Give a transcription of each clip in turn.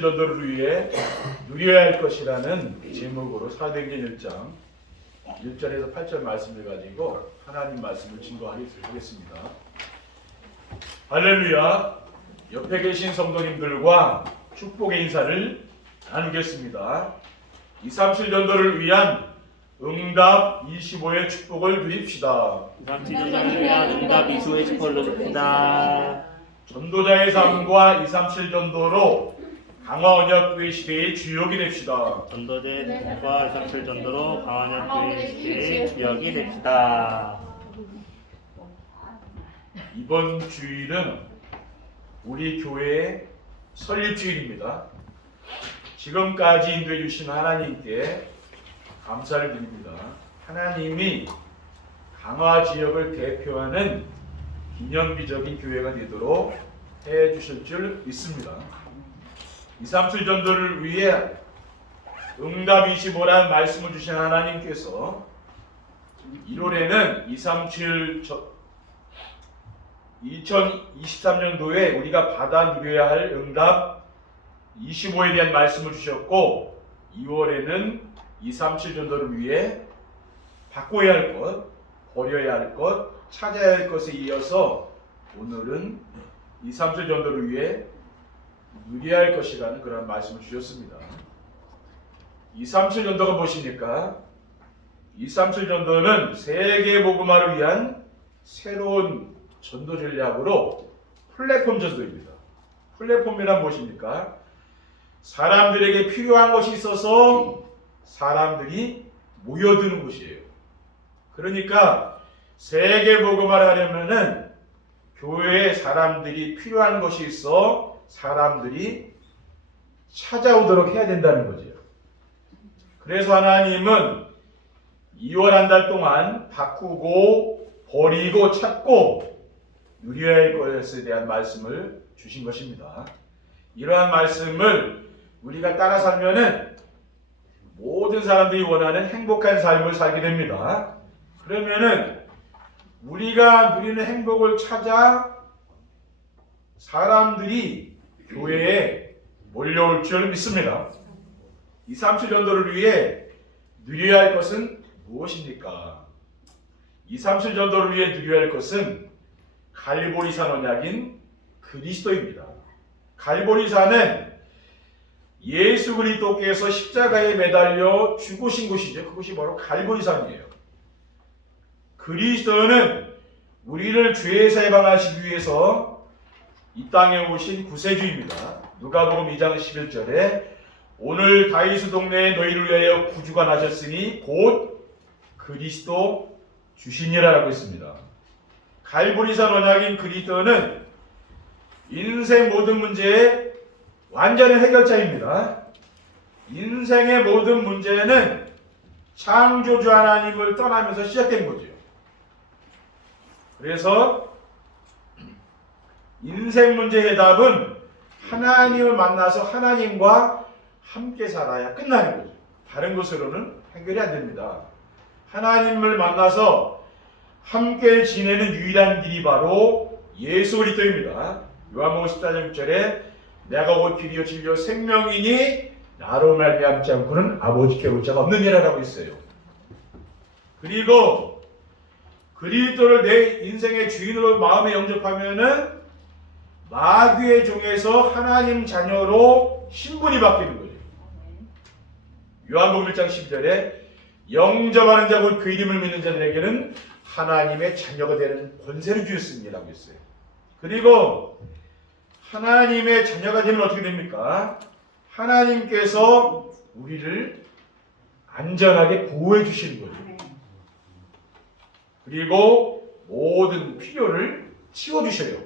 전도를 위해 누려야 할 것이라는 제목으로 사도행전 1장 1절에서 8절 말씀을 가지고 하나님 말씀을 증거하겠습니다. 할렐루야. 옆에 계신 성도님들과 축복의 인사를 나누겠습니다. 237 전도를 위한 응답 25의 축복을 누립시다. 237 전도를 위한 응답 25의 축복을 누립시다. 전도자의 삶과 237 전도로 강화 언약교회 시대의 주역이 됩시다. 전도자의 삶과 237 전도로 강화 언약교회 시대의 주역이 됩시다. 이번 주일은 우리 교회의 설립주일입니다. 지금까지 인도해 주신 하나님께 감사를 드립니다. 하나님이 강화 지역을 대표하는 기념비적인 교회가 되도록 해 주실 줄 믿습니다. 237 전도를 위해 응답 25라는 말씀을 주신 하나님께서 1월에는 2023년도에 우리가 받아 누려야 할 응답 25에 대한 말씀을 주셨고, 2월에는 237 전도를 위해 바꿔야 할 것, 버려야 할 것, 찾아야 할 것에 이어서 오늘은 237 전도를 위해 누려야 할 것이라는 그런 말씀을 주셨습니다. 237 전도가 무엇입니까? 237 전도는 세계 복음화를 위한 새로운 전도 전략으로 플랫폼 전도입니다. 플랫폼이란 무엇입니까? 사람들에게 필요한 것이 있어서 사람들이 모여드는 곳이에요. 그러니까 세계 복음화를 하려면은 교회에 사람들이 필요한 것이 있어 사람들이 찾아오도록 해야 된다는 거죠. 그래서 하나님은 2월 한 달 동안 바꾸고 버리고 찾고 누려야 할 것에 대한 말씀을 주신 것입니다. 이러한 말씀을 우리가 따라 살면은 모든 사람들이 원하는 행복한 삶을 살게 됩니다. 그러면은 우리가 누리는 행복을 찾아 사람들이 교회에 몰려올 줄 믿습니다. 237 전도를 위해 누려야 할 것은 무엇입니까? 237 전도를 위해 누려야 할 것은 갈보리산 언약인 그리스도입니다. 갈보리산은 예수 그리스도께서 십자가에 매달려 죽으신 곳이죠. 그것이 바로 갈보리산이에요. 그리스도는 우리를 죄에서 해방하시기 위해서 이 땅에 오신 구세주입니다. 누가복음 2장 11절에 오늘 다윗의 동네에 너희를 위하여 구주가 나셨으니 곧 그리스도 주시니라라고 했습니다. 갈보리산 언약인 그리스도는 인생 모든 문제의 완전한 해결자입니다. 인생의 모든 문제는 창조주 하나님을 떠나면서 시작된 거죠. 그래서 인생 문제의 해답은 하나님을 만나서 하나님과 함께 살아야 끝나는 거죠. 다른 것으로는 해결이 안 됩니다. 하나님을 만나서 함께 지내는 유일한 길이 바로 예수 그리스도입니다. 요한복음 14장 6절에 내가 곧 길이요 진리요 생명이니 나로 말미암지 않고는 아버지께 올 자가 없느니라라고 했어요. 그리고 그리스도를 내 인생의 주인으로 마음에 영접하면은 마귀의 종에서 하나님 자녀로 신분이 바뀌는 거예요. 요한복음 1장 10절에 영접하는 자 곧 그 이름을 믿는 자들에게는 하나님의 자녀가 되는 권세를 주셨습니다라고 했어요. 그리고 하나님의 자녀가 되면 어떻게 됩니까? 하나님께서 우리를 안전하게 보호해 주시는 거예요. 그리고 모든 필요를 채워주셔요.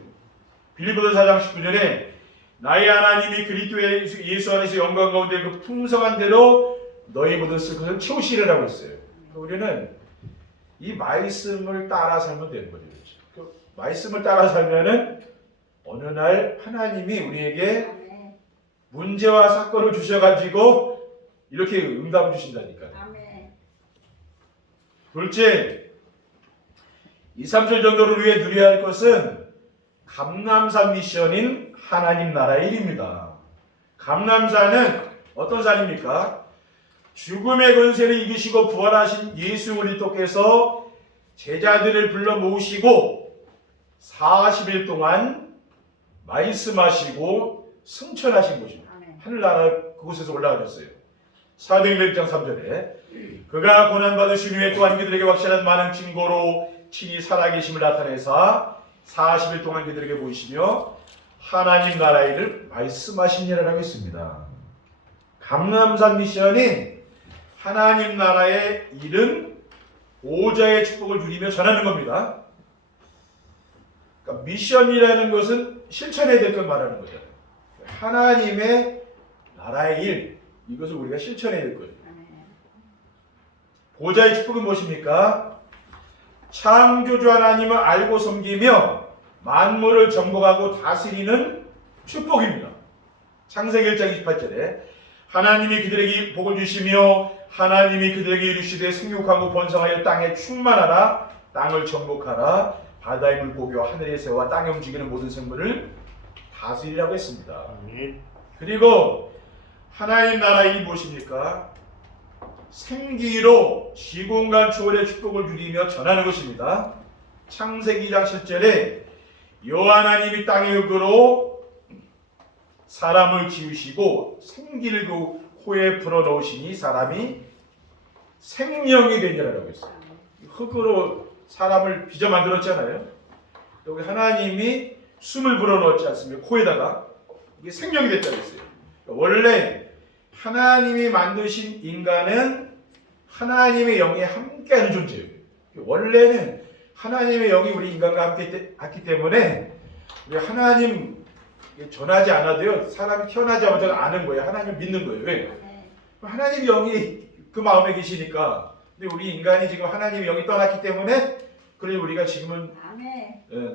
빌립보서 4장 19절에 나의 하나님이 그리스도 예수 안에서 영광 가운데 그 풍성한 대로 너희 모든 쓸 것을 채우시리라고 했어요. 우리는 이 말씀을 따라 살면 되는 거죠. 그 말씀을 따라 살면은 어느 날 하나님이 우리에게 문제와 사건을 주셔가지고 이렇게 응답을 주신다니까요. 둘째, 237 전도를 위해 누려야 할 것은 감람산 미션인 하나님 나라의 일입니다. 감람산은 어떤 산입니까? 죽음의 권세를 이기시고 부활하신 예수 그리스도께서 제자들을 불러 모으시고 40일 동안 말씀하시고 승천하신 곳입니다. 하늘나라 그곳에서 올라가셨어요. 사도행전 1장 3절에 그가 고난받으신 후에 또한 그들에게 확실한 많은 증거로 친히 살아계심을 나타내사 40일 동안 그들에게 보이시며 하나님 나라의 일을 말씀하시니라라고 했습니다. 감람산 미션인 하나님 나라의 일은 보좌의 축복을 누리며 전하는 겁니다. 그러니까 미션이라는 것은 실천해야 될 걸 말하는 거잖아요. 하나님의 나라의 일, 이것을 우리가 실천해야 될 거예요. 보좌의 축복은 무엇입니까? 창조주 하나님을 알고 섬기며 만물을 정복하고 다스리는 축복입니다. 창세기 1장 28절에 하나님이 그들에게 복을 주시며 하나님이 그들에게 이르시되 생육하고 번성하여 땅에 충만하라 땅을 정복하라 바다의 물고기와 하늘의 새와 땅에 움직이는 모든 생물을 다스리라고 했습니다. 그리고 하나님 나라의 일이 무엇입니까? 생기로 지공간 초월의 축복을 누리며 전하는 것입니다. 창세기 2장 7절에 여호와 하나님이 땅의 흙으로 사람을 지으시고 생기를 그 코에 불어넣으시니 사람이 생명이 되니라라고 했어요. 흙으로 사람을 빚어 만들었잖아요. 여기 하나님이 숨을 불어넣었지 않습니까? 코에다가 이게 생명이 됐다고 했어요. 원래 하나님이 만드신 인간은 하나님의 영이 함께하는 존재예요. 원래는 하나님의 영이 우리 인간과 함께 했기 때문에 우리 하나님 전하지 않아도요 사람이 태어나자마자 아는 거예요. 하나님 믿는 거예요. 왜? 하나님의 영이 그 마음에 계시니까. 근데 우리 인간이 지금 하나님의 영이 떠났기 때문에 그래서 우리가 지금은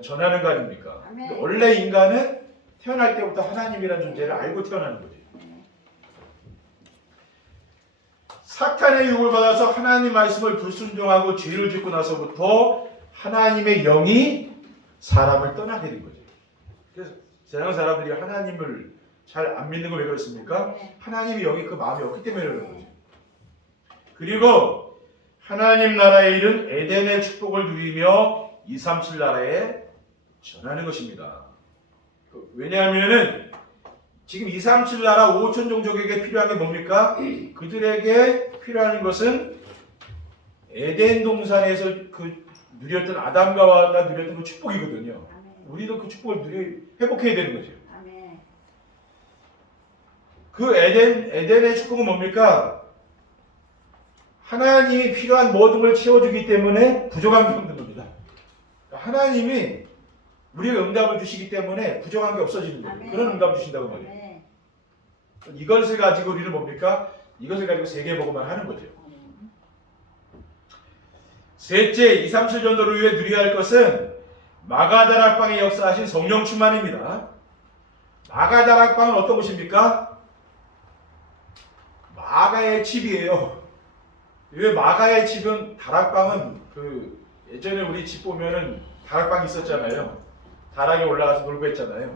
전하는 거 아닙니까? 근데 원래 인간은 태어날 때부터 하나님이라는 존재를 알고 태어나는 거죠. 사탄의 유혹을 받아서 하나님 말씀을 불순종하고 죄를 짓고 나서부터 하나님의 영이 사람을 떠나게 된 거죠. 그래서 세상 사람들이 하나님을 잘 안 믿는 거 왜 그렇습니까? 하나님의 영이 그 마음에 없기 때문에 그런 거죠. 그리고 하나님 나라의 일은 에덴의 축복을 누리며 237 나라에 전하는 것입니다. 왜냐하면은 지금 237 나라 5천 종족에게 필요한 게 뭡니까? 그들에게 필요한 것은 에덴 동산에서 그 누렸던 아담과 하와가 누렸던 그 축복이거든요. 우리도 그 축복을 회복해야 되는 거죠. 그 에덴의 축복은 뭡니까? 하나님이 필요한 모든 걸 채워주기 때문에 부족한 게 없는 겁니다. 하나님이 우리가 응답을 주시기 때문에 부족한 게 없어지는 거예요. 그런 응답을 주신다고 말이에요. 이것을 가지고 우리는 뭡니까? 이것을 가지고 세계복음을 하는 거죠. 셋째, 237 전도를 위해 누려야 할 것은 마가다락방에 역사하신 성령 충만입니다. 마가다락방은 어떤 곳입니까? 마가의 집이에요. 왜 마가의 집은 다락방은 예전에 우리 집 보면은 다락방 있었잖아요. 다락에 올라가서 놀고 했잖아요.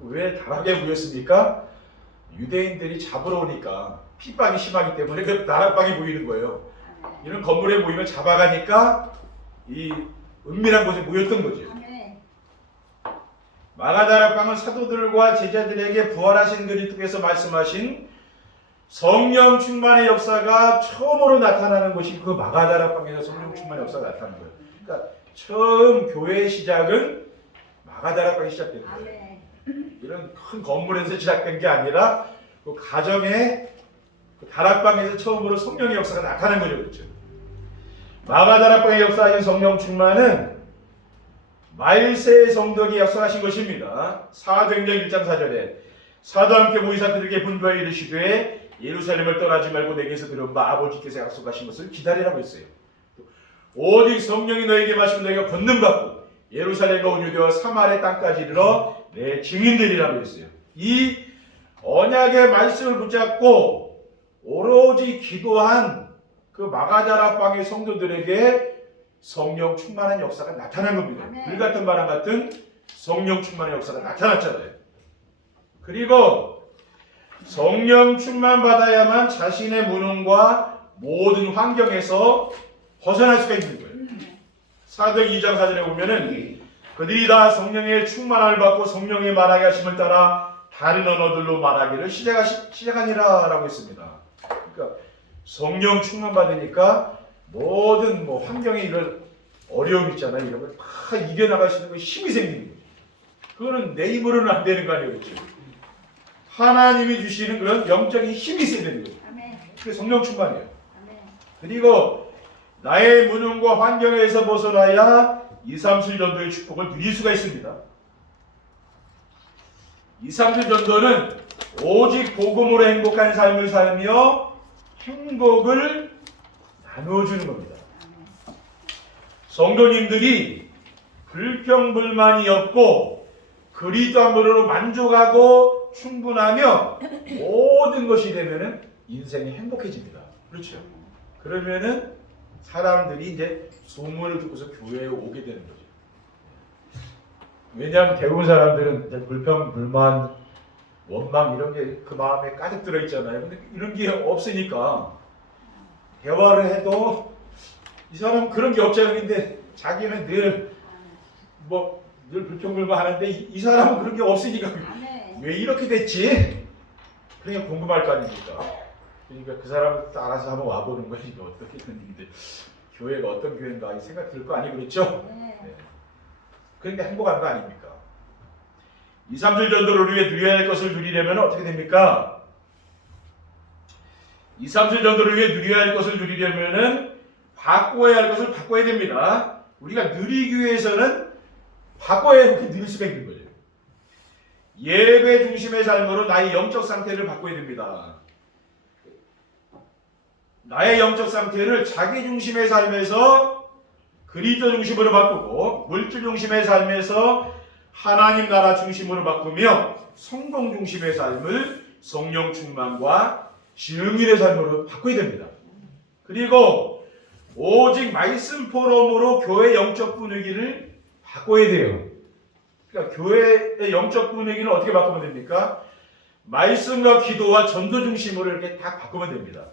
왜 다락에 모였습니까? 유대인들이 잡으러 오니까 핍박이 심하기 때문에 그 다락방이 모이는 거예요. 이런 건물에 모이면 잡아가니까 이 은밀한 곳에 모였던 거죠. 마가다락방은 사도들과 제자들에게 부활하신 그리스도께서 말씀하신 성령 충만의 역사가 처음으로 나타나는 곳이 그 마가다락방에서 성령 충만의 역사가 나타나는 거예요. 그러니까 처음 교회의 시작은 마가다락방에 시작된 거예요. 이런 큰 건물에서 시작된 게 아니라 그 가정의 그 다락방에서 처음으로 성령의 역사가 나타난 거죠. 그렇죠? 마가다락방의 역사하신 성령 충만은 말세의 성덕이 역사하신 것입니다. 사도행전 1장 4절에 사도와 함께 모이사 그들에게 분부하여 이르시되 예루살렘을 떠나지 말고 내게서 들은 바 아버지께서 약속하신 것을 기다리라고 했어요. 오직 성령이 너에게 마시면 너희가 권능받고 예루살렘과 온 유대와 사마리아 땅까지 이르러 내 증인들이라고 했어요. 이 언약의 말씀을 붙잡고 오로지 기도한 그 마가다락방의 성도들에게 성령 충만한 역사가 나타난 겁니다. 불같은 바람 같은 성령 충만의 역사가 나타났잖아요. 그리고 성령 충만 받아야만 자신의 무능과 모든 환경에서 벗어날 수가 있는 거예요. 사도행 2장 4절에 보면은 그들이 다 성령의 충만함을 받고 성령의 말하게 하심을 따라 다른 언어들로 말하기를 시작하니라 라고 했습니다. 그러니까 성령 충만 받으니까 모든 환경에 이런 어려움 있잖아요. 이런 걸 다 이겨나갈 수 있는 힘이 생기는 거죠. 그거는 내 힘으로는 안 되는 거 아니에요. 그렇죠? 하나님이 주시는 그런 영적인 힘이 있어야 되는 거죠. 그게 성령 충만이에요. 그리고 나의 무능과 환경에서 벗어나야 2, 3, 7 전도의 축복을 누릴 수가 있습니다. 2, 3, 7 전도는 오직 복음으로 행복한 삶을 살며 행복을 나누어주는 겁니다. 성도님들이 불평불만이 없고 그리스도 안으로 만족하고 충분하며 모든 것이 되면은 인생이 행복해집니다. 그렇죠? 그러면은 사람들이 이제 소문을 듣고서 교회에 오게 되는 거죠. 왜냐하면 대부분 사람들은 불평, 불만, 원망 이런 게 그 마음에 가득 들어 있잖아요. 근데 이런 게 없으니까 대화를 해도 이 사람은 그런 게 없잖아요. 근데 자기는 늘 불평불만 하는데 이 사람은 그런 게 없으니까 왜 이렇게 됐지? 그러니까 궁금할 거 아닙니까? 그러니까 그 사람을 따라서 한번 와보는 것이 어떻게 됐는데 교회가 어떤 교회인가 이 생각 들 거 아니고 그렇죠? 네. 그러니까 행복한 거 아닙니까? 2, 3절 전도를 위해 누려야 할 것을 누리려면 어떻게 됩니까? 2, 3절 전도를 위해 누려야 할 것을 누리려면은 바꿔야 할 것을 바꿔야 됩니다. 우리가 누리기 위해서는 바꿔야 그렇게 누릴 수가 있는 거예요. 예배 중심의 삶으로 나의 영적 상태를 바꿔야 됩니다. 나의 영적 상태를 자기 중심의 삶에서 그리스도 중심으로 바꾸고 물질 중심의 삶에서 하나님 나라 중심으로 바꾸며 성공 중심의 삶을 성령 충만과 증인의 삶으로 바꿔야 됩니다. 그리고 오직 말씀 포럼으로 교회 영적 분위기를 바꿔야 돼요. 그러니까 교회의 영적 분위기는 어떻게 바꾸면 됩니까? 말씀과 기도와 전도 중심으로 이렇게 다 바꾸면 됩니다.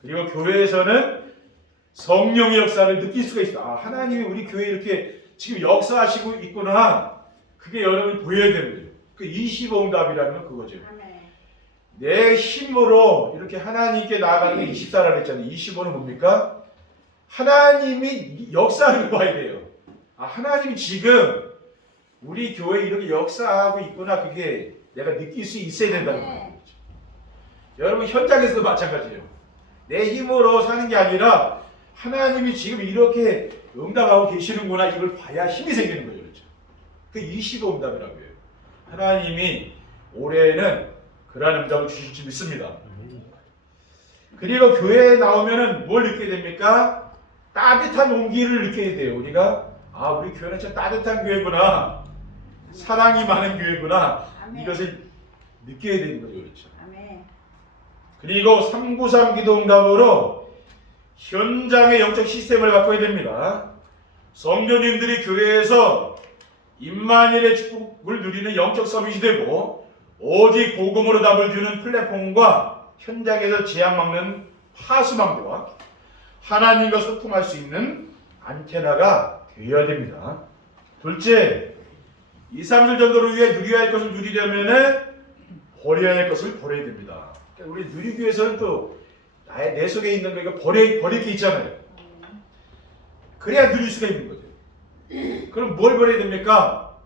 그리고 교회에서는 성령의 역사를 느낄 수가 있어요. 아, 하나님이 우리 교회에 이렇게 지금 역사하시고 있구나. 그게 여러분이 보여야 되는 거예요. 그 25응답이라는 건 그거죠. 내 힘으로 이렇게 하나님께 나아가는 게 24라고 했잖아요. 25는 뭡니까? 하나님이 역사하는 거 봐야 돼요. 아, 하나님이 지금 우리 교회에 이렇게 역사하고 있구나. 그게 내가 느낄 수 있어야 된다는 거예요. 여러분 현장에서도 마찬가지예요. 내 힘으로 사는 게 아니라 하나님이 지금 이렇게 응답하고 계시는구나. 이걸 봐야 힘이 생기는 거죠. 그렇죠? 그 25응답이라고 해요. 하나님이 올해는 그러한 응답을 주실 줄 믿습니다. 그리고 교회에 나오면은 뭘 느끼게 됩니까? 따뜻한 온기를 느끼게 돼요. 우리가 아, 우리 교회는 진짜 따뜻한 교회구나. 사랑이 많은 교회구나. 아멘. 이것을 느끼게 되는 거죠. 그렇죠? 아멘. 그리고 393 기도응답으로 현장의 영적 시스템을 바꿔야 됩니다. 성도님들이 교회에서 임마누엘의 축복을 누리는 영적 서밋이 되고 오직 복음으로 답을 주는 플랫폼과 현장에서 재앙 막는 파수망대와 하나님과 소통할 수 있는 안테나가 되어야 됩니다. 둘째, 2, 3절 전도를 위해 누려야 할 것을 누리려면 버려야 할 것을 버려야 됩니다. 우리 누리기 위해서는 또 내 속에 있는 거 이거 버릴 게 있잖아요. 그래야 누릴 수가 있는 거죠. 그럼 뭘 버려야 됩니까?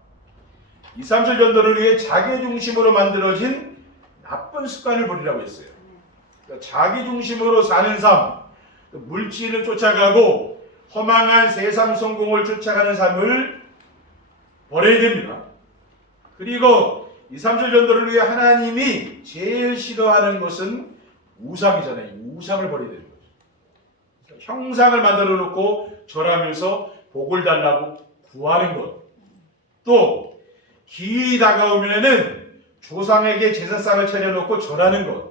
2, 3절 전도를 위해 자기 중심으로 만들어진 나쁜 습관을 버리라고 했어요. 그러니까 자기 중심으로 사는 삶, 물질을 쫓아가고 허망한 세상 성공을 쫓아가는 삶을 버려야 됩니다. 그리고 2, 3절 전도를 위해 하나님이 제일 싫어하는 것은 우상이잖아요. 우상을 버려야 되는 거죠. 형상을 만들어 놓고 절하면서 복을 달라고 구하는 것. 또 기일이 다가오면은 조상에게 제사상을 차려놓고 절하는 것.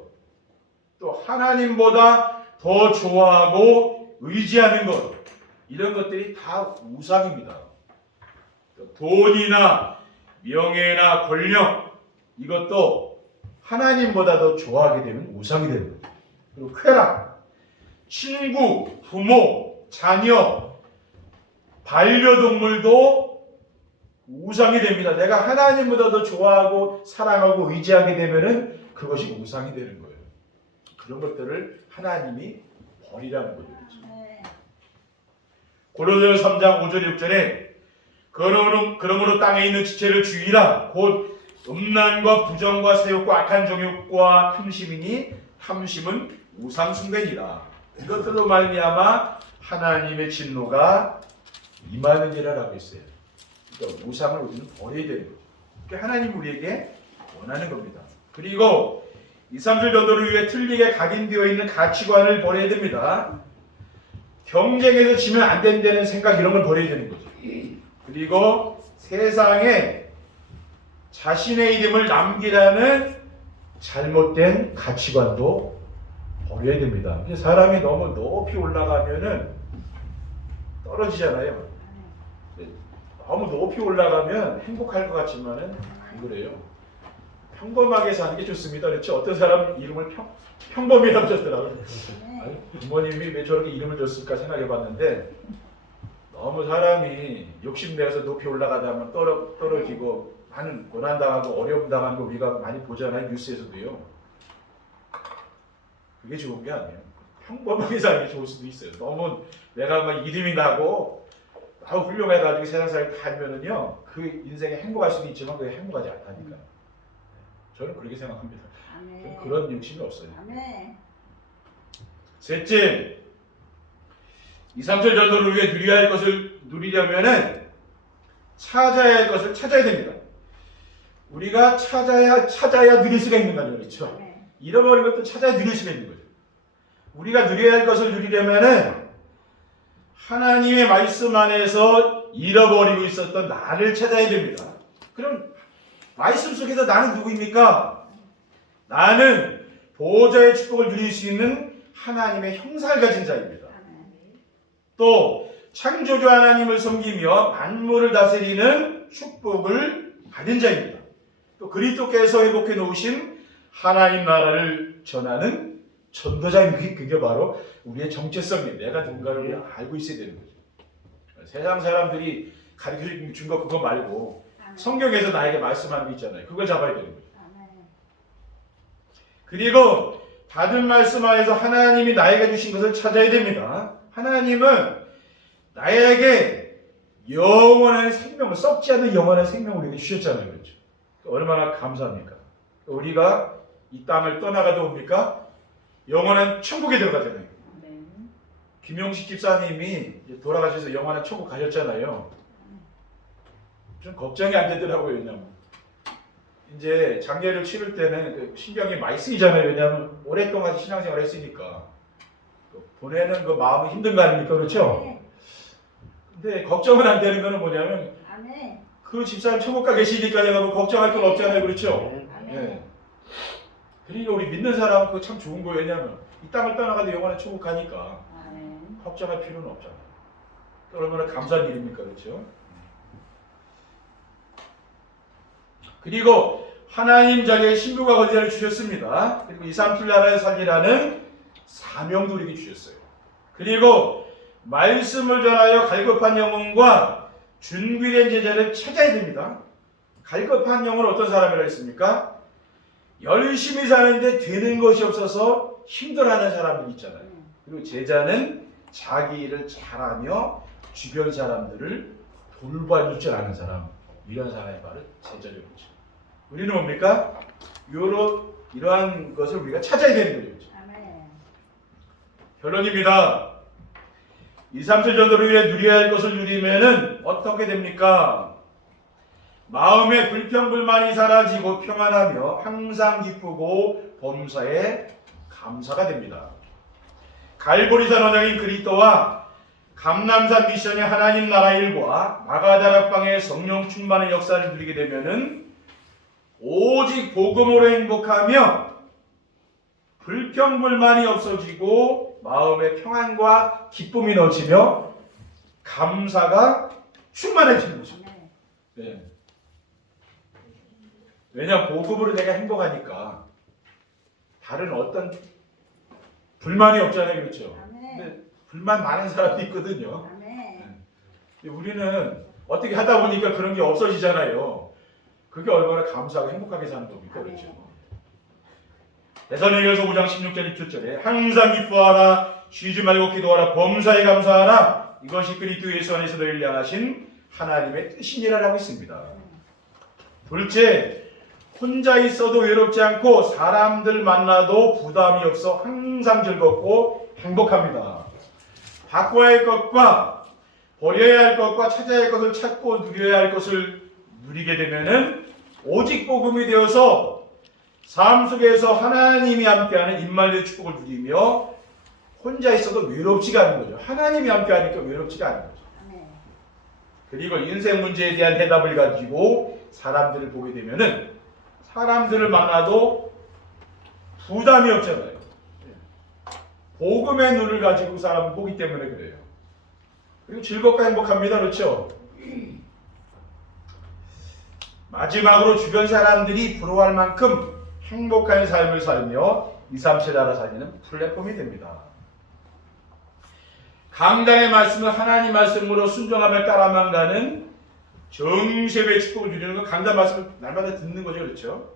또 하나님보다 더 좋아하고 의지하는 것. 이런 것들이 다 우상입니다. 돈이나 명예나 권력 이것도 하나님보다 더 좋아하게 되면 우상이 되는 거죠. 그리고 쾌락, 친구, 부모, 자녀, 반려동물도 우상이 됩니다. 내가 하나님보다 더 좋아하고 사랑하고 의지하게 되면은 그것이 우상이 되는 거예요. 그런 것들을 하나님이 버리라는 거죠. 고린도전서 3장 5절 6절에 그러므로 땅에 있는 지체를 주의라. 곧 음란과 부정과 세욕과 악한 정욕과 탐심이니 탐심은 우상 숭배니라. 이것들로 말미암아 하나님의 진노가 임하느니라라고 했어요. 그러니까 우상을 우리는 버려야 되는 거죠. 그게 하나님 우리에게 원하는 겁니다. 그리고 2, 3절 전도를 위해 틀리게 각인되어 있는 가치관을 버려야 됩니다. 경쟁에서 지면 안 된다는 생각 이런 걸 버려야 되는 거죠. 그리고 세상에 자신의 이름을 남기라는 잘못된 가치관도 버려야 됩니다. 사람이 너무 높이 올라가면은 떨어지잖아요. 너무 높이 올라가면 행복할 것 같지만은 안 그래요. 평범하게 사는 게 좋습니다. 그렇죠? 어떤 사람 이름을 평범이라고 줬더라고요. 부모님이 왜 저렇게 이름을 줬을까 생각해봤는데 너무 사람이 욕심내서 높이 올라가다 보면 떨어지고 많은 고난당하고 어려움 당하는 거 우리가 많이 보잖아요. 뉴스에서도요. 그게 좋은 게 아니에요. 평범하게 사는 게 좋을 수도 있어요. 너무 내가 막 이름이 나고 훌륭해가지고 세상 사람이 살면은요 그 인생에 행복할 수도 있지만 그게 행복하지 않다니까. 저는 그렇게 생각합니다. 저는 그런 욕심이 없어요. 셋째, 2, 3절 전도를 위해 누려야 할 것을 누리려면은 찾아야 할 것을 찾아야 됩니다. 우리가 찾아야 누릴 수가 있는 거죠. 그렇죠? 잃어버린 것도 찾아야 누릴 수가 있는 거죠. 우리가 누려야 할 것을 누리려면은 하나님의 말씀 안에서 잃어버리고 있었던 나를 찾아야 됩니다. 그럼 말씀 속에서 나는 누구입니까? 나는 보호자의 축복을 누릴 수 있는 하나님의 형상을 가진 자입니다. 또 창조주 하나님을 섬기며 만물을 다스리는 축복을 받은 자입니다. 또 그리스도께서 회복해 놓으신 하나님 나라를 전하는 전도자입니다. 그게 바로 우리의 정체성입니다. 내가 누군가를 알고 있어야 되는 거죠. 세상 사람들이 가르쳐 준 거 그거 말고 성경에서 나에게 말씀하는 게 있잖아요. 그걸 잡아야 되는 거죠. 그리고 받은 말씀 안에서 하나님이 나에게 주신 것을 찾아야 됩니다. 하나님은 나에게 영원한 생명을, 썩지 않는 영원한 생명을 우리에게 주셨잖아요. 그렇죠? 얼마나 감사합니까? 우리가 이 땅을 떠나가다 봅니까? 영원한 천국에 들어가잖아요. 김용식 집사님이 돌아가셔서 영원한 천국 가셨잖아요. 좀 걱정이 안 되더라고요. 왜냐면 이제 장례를 치를 때는 그 신경이 많이 쓰이잖아요. 왜냐하면 오랫동안 신앙생활을 했으니까 보내는 그 마음이 힘든 거 아닙니까? 그렇죠? 근데 걱정은 안 되는 거는 뭐냐면 그 집사님 천국 가 계시니까 내가 뭐 걱정할 건 없잖아요. 그렇죠? 네. 그러니까 우리 믿는 사람은 그거 참 좋은 거예요. 왜냐하면 이 땅을 떠나가도 영원한 천국 가니까 걱정할 필요는 없잖아요. 얼마나 감사한 일입니까? 그렇죠? 그리고 하나님 자기의 신부가 거지를 주셨습니다. 그리고 2, 3일 나라에 살리라는 사명도 우리에게 주셨어요. 그리고 말씀을 전하여 갈급한 영혼과 준비된 제자를 찾아야 됩니다. 갈급한 영혼은 어떤 사람이라 했습니까? 열심히 사는데 되는 것이 없어서 힘들어하는 사람들 있잖아요. 그리고 제자는 자기 일을 잘하며 주변 사람들을 돌봐줄 줄 아는 사람, 이런 사람의 말을 제자라고 그러죠. 우리는 뭡니까? 이러한 것을 우리가 찾아야 되는 거죠. 결론입니다. 2, 3절 전도를 위해 누려야 할 것을 누리면은 어떻게 됩니까? 마음의 불평불만이 사라지고 평안하며 항상 기쁘고 범사에 감사가 됩니다. 갈보리산 원장인 그리스도와 감람산 미션의 하나님 나라 일과 마가다락방의 성령 충만의 역사를 누리게 되면은 오직 복음으로 행복하며 불평불만이 없어지고 마음의 평안과 기쁨이 넘치며 감사가 충만해지는 것입니다. 네. 왜냐 복음으로 내가 행복하니까 다른 어떤 불만이 없잖아요, 그렇죠? 아멘. 근데 불만 많은 사람이 있거든요. 아멘. 근데 우리는 어떻게 하다 보니까 그런 게 없어지잖아요. 그게 얼마나 감사하고 행복하게 사는 겁니까, 그렇죠? 데살로니가서 5장 16절 17절에 항상 기뻐하라, 쉬지 말고 기도하라, 범사에 감사하라, 이것이 그리스도 예수 안에서 너희를 향하신 하나님의 뜻이니라라고 있습니다. 둘째, 혼자 있어도 외롭지 않고 사람들 만나도 부담이 없어 항상 즐겁고 행복합니다. 바꿔야 할 것과 버려야 할 것과 찾아야 할 것을 찾고 누려야 할 것을 누리게 되면은 오직 복음이 되어서 삶 속에서 하나님이 함께하는 임마누엘 축복을 누리며 혼자 있어도 외롭지가 않은 거죠. 하나님이 함께하니까 외롭지가 않은 거죠. 아멘. 그리고 인생 문제에 대한 해답을 가지고 사람들을 보게 되면은 사람들을 만나도 부담이 없잖아요. 복음의 눈을 가지고 사람을 보기 때문에 그래요. 그리고 즐겁고 행복합니다. 그렇죠? 마지막으로 주변 사람들이 부러워할 만큼 행복한 삶을 살며 2, 3세 나라 살리는 플랫폼이 됩니다. 강단의 말씀을 하나님 말씀으로 순종하며 따라만 가는 정세의 축복을 누리는 건 강단 말씀을 날마다 듣는 거죠. 그렇죠?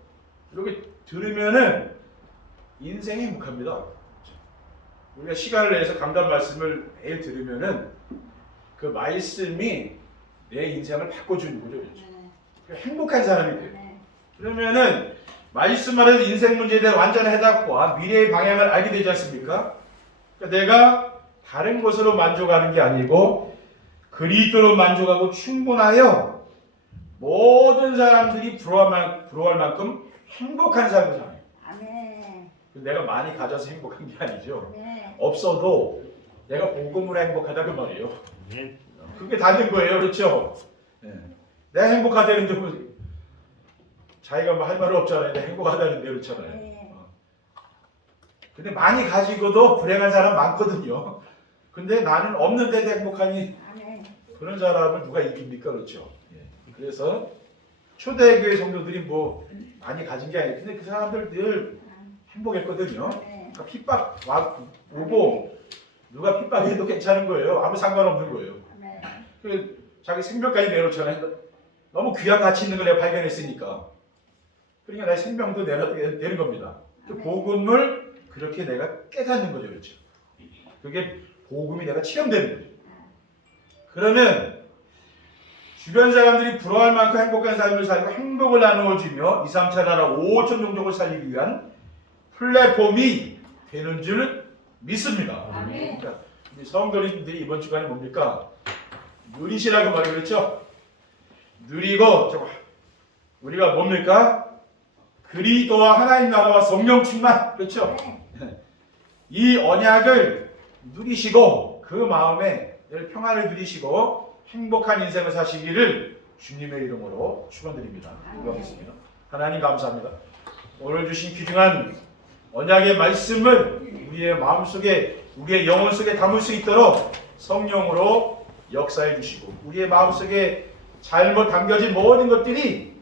이렇게 들으면은 인생이 행복합니다. 우리가 시간을 내서 강단 말씀을 매일 들으면은 그 말씀이 내 인생을 바꿔주는 거죠. 그렇죠? 행복한 사람이 돼요. 그러면은 말씀 안에서 인생 문제에 대한 완전한 해답과 미래의 방향을 알게 되지 않습니까? 그러니까 내가 다른 것으로 만족하는 게 아니고 그리스도로 만족하고 충분하여 모든 사람들이 부러워할 만큼 행복한 삶을 살아요. 아멘. 내가 많이 가져서 행복한 게 아니죠. 아멘. 없어도 내가 복음으로 행복하다 그 말이에요. 아멘. 그게 다른 거예요. 그렇죠? 네. 내가 행복하다는데 뭐 자기가 뭐 할 말은 없잖아요. 내가 행복하다는데 그렇잖아요. 네. 근데 많이 가지고도 불행한 사람 많거든요. 근데 나는 없는데도 행복하니 아멘. 그런 사람을 누가 이깁니까? 그렇죠? 예. 그래서 초대교회 성도들이 뭐 많이 가진 게 아니에요. 근데 그 사람들 늘 행복했거든요. 그러니까 핍박 오고 누가 핍박해도 괜찮은 거예요. 아무 상관없는 거예요. 아멘. 그 자기 생명까지 내놓잖아요. 너무 귀한 가치 있는 걸 내가 발견했으니까. 그러니까 내 생명도 내는 겁니다. 그 복음을 그렇게 내가 깨닫는 거죠. 그렇죠? 그게 복음이 내가 체험되는 거죠. 그러면 주변 사람들이 부러워할 만큼 행복한 삶을 살고 행복을 나누어주며 2, 3차 나라 5천 종족을 살리기 위한 플랫폼이 되는 줄 믿습니다. 아멘. 그러니까 우리 성도님들이 이번 주간에 뭡니까? 누리시라고 말이 그랬죠? 누리고 우리가 뭡니까? 그리스도와 하나님 나라와 성령 충만, 그렇죠? 이 언약을 누리시고 그 마음에 늘 평안을 누리시고 행복한 인생을 사시기를 주님의 이름으로 축원드립니다. 기도하겠습니다. 하나님 감사합니다. 오늘 주신 귀중한 언약의 말씀을 우리의 마음속에 우리의 영혼 속에 담을 수 있도록 성령으로 역사해 주시고 우리의 마음속에 잘못 담겨진 모든 것들이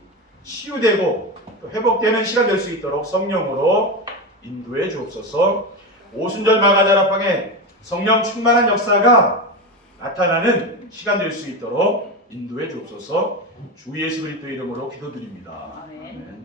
치유되고 또 회복되는 시간 될 수 있도록 성령으로 인도해 주옵소서. 오순절 마가다락방에 성령 충만한 역사가 나타나는 시간 될 수 있도록 인도해 주옵소서. 주 예수 그리스도의 이름으로 기도드립니다. 아멘. 아멘.